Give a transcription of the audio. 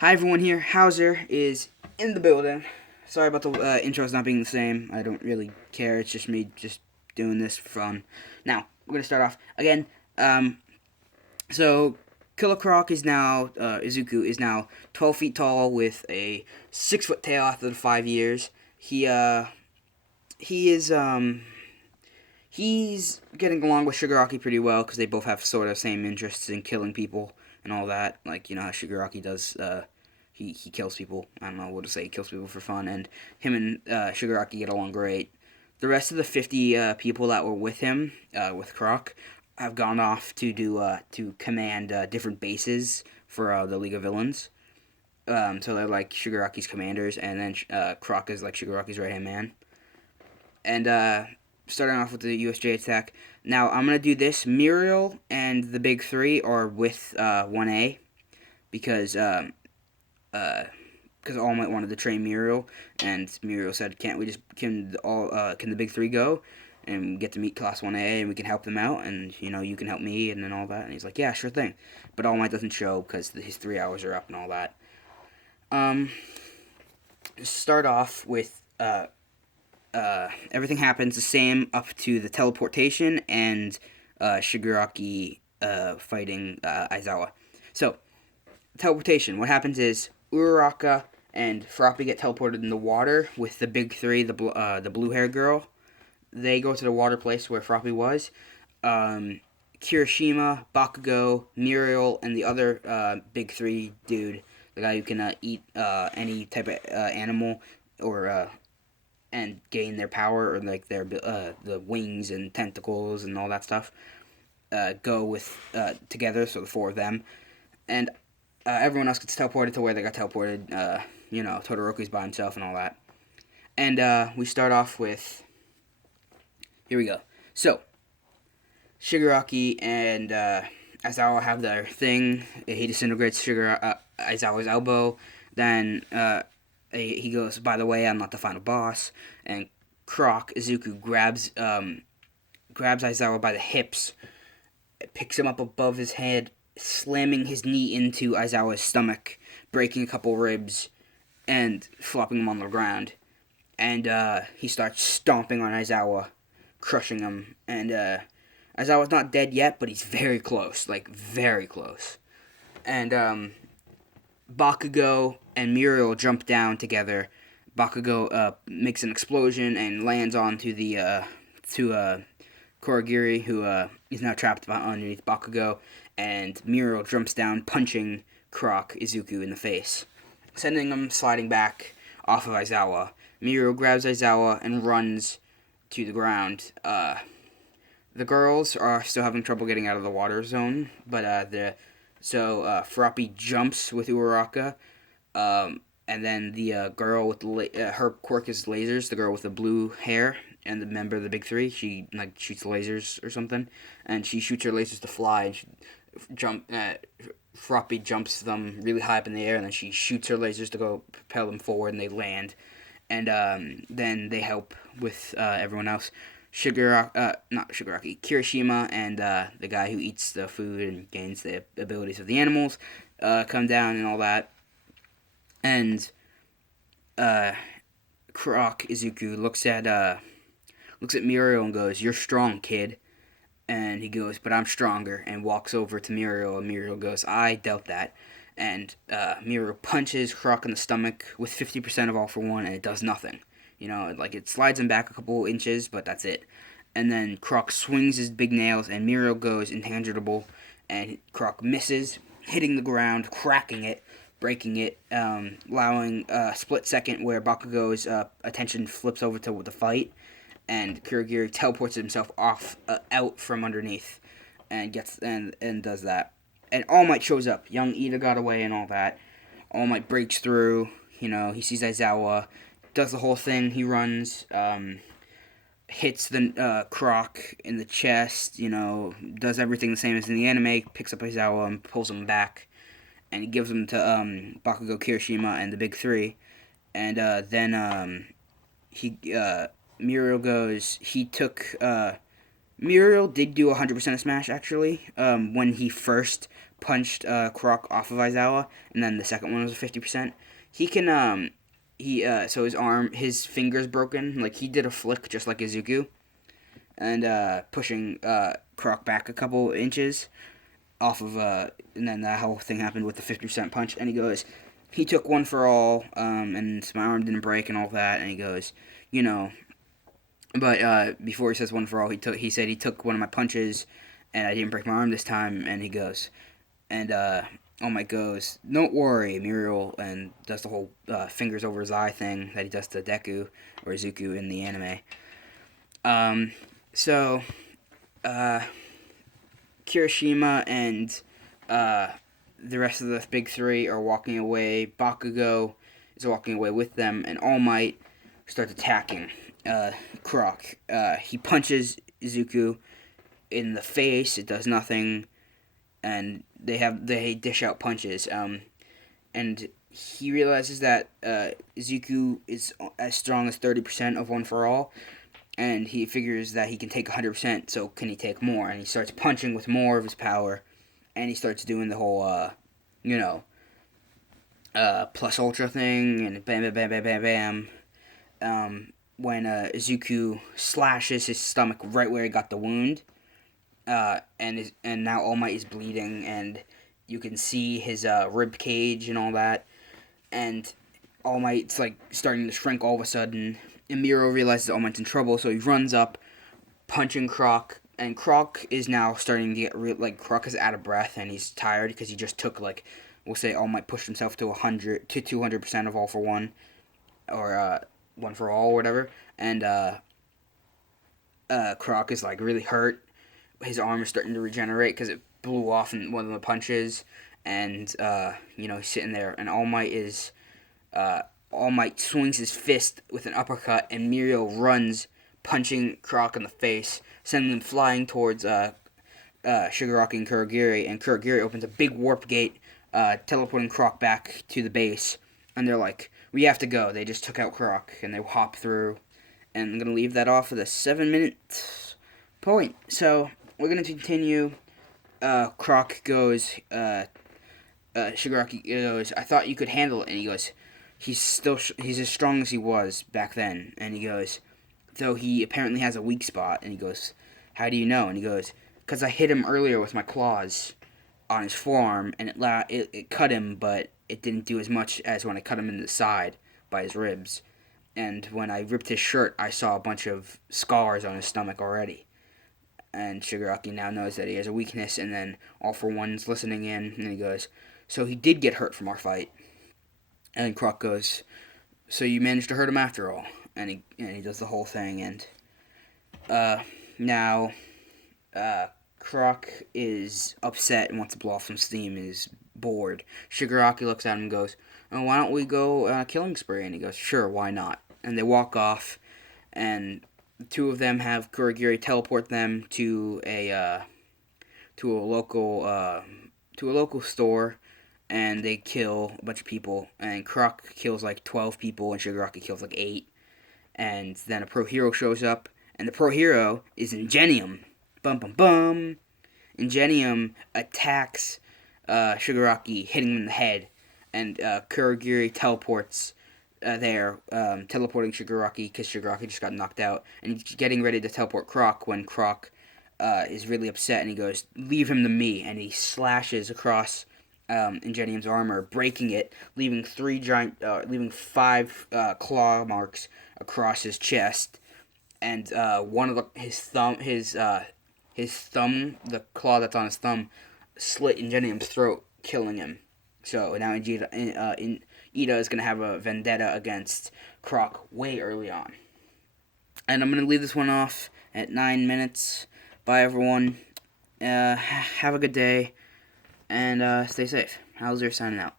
Hi everyone here. Hauser is in the building. Sorry about the intros not being the same. I don't really care. It's just me just doing this for fun. Now, we're going to start off again. Um, so, Killer Croc is now, Izuku is now 12 feet tall with a 6-foot tail after the 5 years. He is, he's getting along with Shigaraki pretty well because they both have sort of same interests in killing people and all that. Like, you know how Shigaraki does, he kills people. I don't know what to say. He kills people for fun, and him and Shigaraki get along great. The rest of the 50 people that were with him, with Croc, have gone off to to command different bases for the League of Villains. So they're like Shigaraki's commanders, and then Croc is like Shigaraki's right hand man. And starting off with the USJ attack. Now I'm gonna do this. Muriel and the big three are with 1A because All Might wanted to train Muriel, and Muriel said, "Can't we just can the big three go, and get to meet Class 1A, and we can help them out, and you can help me, and then all that." And he's like, "Yeah, sure thing," but All Might doesn't show because his 3 hours are up and all that. Um, start off with everything happens the same up to the teleportation and Shigaraki fighting Aizawa. So teleportation. What happens is Uraraka and Froppy get teleported in the water with the big three, the blue haired girl. They go to the water place where Froppy was. Kirishima, Bakugo, Muriel, and the other big three dude, the guy who can eat any type of animal or and gain their power or like their the wings and tentacles and all that stuff. Go with together, so the four of them, and everyone else gets teleported to where they got teleported. Todoroki's by himself and all that. And we start off with. Here we go. So, Shigaraki and Aizawa have their thing. He disintegrates Aizawa's elbow. Then he goes, "By the way, I'm not the final boss." And Croc, Izuku, grabs Aizawa by the hips, picks him up above his head, slamming his knee into Aizawa's stomach, breaking a couple ribs, and flopping him on the ground. And he starts stomping on Aizawa, crushing him. And Aizawa's not dead yet, but he's very close, like very close. And Bakugo and Muriel jump down together. Bakugo makes an explosion and lands onto the Kurogiri, who is now trapped underneath Bakugo, and Muriel jumps down, punching Croc Izuku in the face, sending him sliding back off of Aizawa. Muriel grabs Aizawa and runs to the ground. The girls are still having trouble getting out of the water zone, but Froppy jumps with Uraraka, and then the girl with her quirk is lasers. The girl with the blue hair and the member of the big three, she like shoots lasers or something, and she shoots her lasers to fly. And Froppy jumps them really high up in the air, and then she shoots her lasers to go propel them forward, and they land. And then they help with everyone else. Kirishima and the guy who eats the food and gains the abilities of the animals come down and all that. And Croc Izuku looks at Muriel and goes, "You're strong, kid." And he goes, "But I'm stronger," and walks over to Muriel, and Muriel goes, "I doubt that." And Muriel punches Croc in the stomach with 50% of All for One, and it does nothing. Like it slides him back a couple inches, but that's it. And then Croc swings his big nails, and Muriel goes intangible, and Croc misses, hitting the ground, cracking it, breaking it, allowing a split second where Bakugo's attention flips over to the fight, and Kurogiri teleports himself out from underneath, and does that. And All Might shows up. Young Ida got away and all that. All Might breaks through. He sees Aizawa, does the whole thing. He runs, hits the Croc in the chest. Does everything the same as in the anime. Picks up Aizawa and pulls him back, and he gives him to Bakugo, Kirishima, and the big three. And then Muriel goes. He took Muriel did do 100% of Smash, actually, when he first punched Croc off of Aizawa, and then the second one was 50%. He can, so his finger's broken. Like, he did a flick just like Izuku, and pushing Croc back a couple inches off of, and then that whole thing happened with the 50% punch, and he took one for all, and my arm didn't break and all that, and he goes, you know, but before he says one for all, he said he took one of my punches, and I didn't break my arm this time, and he goes, and All Might goes, don't worry, Muriel, and does the whole fingers over his eye thing that he does to Deku, or Izuku in the anime. So, Kirishima and the rest of the big three are walking away. Bakugo is walking away with them, and All Might starts attacking Croc. He punches Izuku in the face. It does nothing, and they dish out punches. And he realizes that Izuku is as strong as 30% of One for All, and he figures that he can take 100%, so can he take more? And he starts punching with more of his power, and he starts doing the whole, plus ultra thing, and bam, bam, bam, bam, bam, bam. When Izuku slashes his stomach right where he got the wound, and now All Might is bleeding, and you can see his rib cage and all that, and All Might's like starting to shrink all of a sudden. And Miro realizes All Might's in trouble, so he runs up, punching Croc, and Croc is now starting to get Croc is out of breath and he's tired because he just took we'll say All Might pushed himself to 200% of All for One, or One for All, or whatever, and Croc is really hurt. His arm is starting to regenerate because it blew off in one of the punches, and he's sitting there, and All Might swings his fist with an uppercut, and Muriel runs, punching Croc in the face, sending him flying towards Shigaraki and Kurogiri opens a big warp gate, teleporting Croc back to the base, and they're like, we have to go. They just took out Croc, and they hop through, and I'm going to leave that off with a 7-minute point. So, we're going to continue. Croc goes, Shigaraki goes, I thought you could handle it, and he goes, he's as strong as he was back then, and he goes, though he apparently has a weak spot, and he goes, how do you know? And he goes, because I hit him earlier with my claws on his forearm, and it cut him, but it didn't do as much as when I cut him in the side by his ribs, and when I ripped his shirt, I saw a bunch of scars on his stomach already. And Shigaraki now knows that he has a weakness, and then All for One's listening in, and he goes, so he did get hurt from our fight. And Croc goes, so you managed to hurt him after all. And he does the whole thing, and now Croc is upset and wants to blow off some steam and is bored. Shigaraki looks at him and goes, oh, why don't we go killing spree? And he goes, sure, why not? And they walk off, and the two of them have Kurogiri teleport them to a local store, and they kill a bunch of people, and Croc kills 12 people, and Shigaraki kills 8, and then a pro hero shows up, and the pro hero is Ingenium. Bum bum bum. Ingenium attacks Shigaraki, hitting him in the head, and Kurogiri teleports teleporting Shigaraki, because Shigaraki just got knocked out, and he's getting ready to teleport Croc when Croc is really upset, and he goes, leave him to me, and he slashes across Ingenium's armor, breaking it, leaving 5 claw marks across his chest, and one of his thumb, the claw that's on his thumb, slit Ingenium's throat, killing him. So now Ida is going to have a vendetta against Croc way early on. And I'm going to leave this one off at 9 minutes. Bye, everyone. Have a good day. And stay safe. Howser signing out.